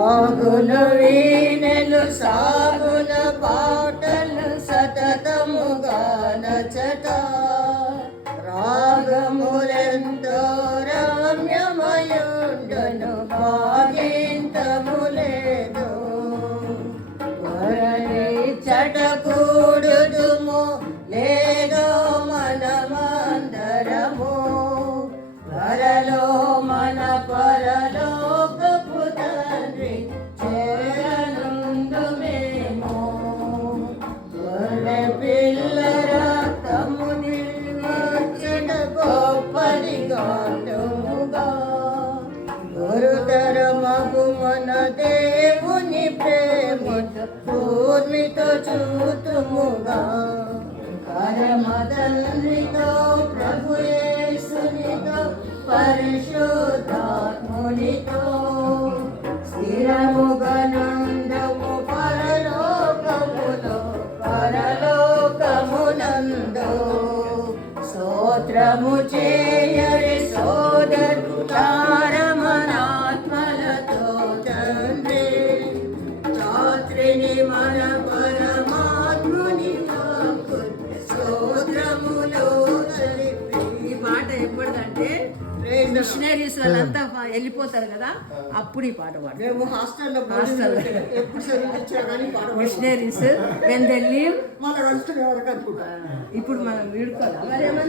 ఆగుల వీణెలు సాగుల పాటలు సతతముగా నచట రాగములెంతో రమ్యమయుండను భాగింతములేదు వరని చటకూడుదుము లేదో మనమందరము వరలో మన పరలోకపు తండ్రి చేరనుందుమేమో గొర్రె పిల్ల రక్తము నిల్వచ్చట గొప్పదిగాటుముగా గురుతరమగు మన దేవుని ప్రేమతో పూర్మితో చూతుముగా పరమతండ్రితో ప్రభు యేసునితో పరిశుద్ధాత్మునితో స్థిరముగా నందము పరలోకమునందు స్తోత్రము చేయరి సోదరులారమనాత్మలతో తండ్రి రాత్రిని మన పరమాత్ముని స్తోత్రములు తెలిపి. ఈ పాట ఎప్పటిదంటే మిషనరీస్ వాళ్ళంతా వెళ్ళిపోతారు కదా, అప్పుడు ఈ పాట పాడు. మేము హాస్టల్లో ఎప్పుడు చదివించారు కానీ మిషనరీస్ వెన్ దే లీవ్. మన వరకు అనుకుంటాం. ఇప్పుడు మనం వీడుకోవాలి.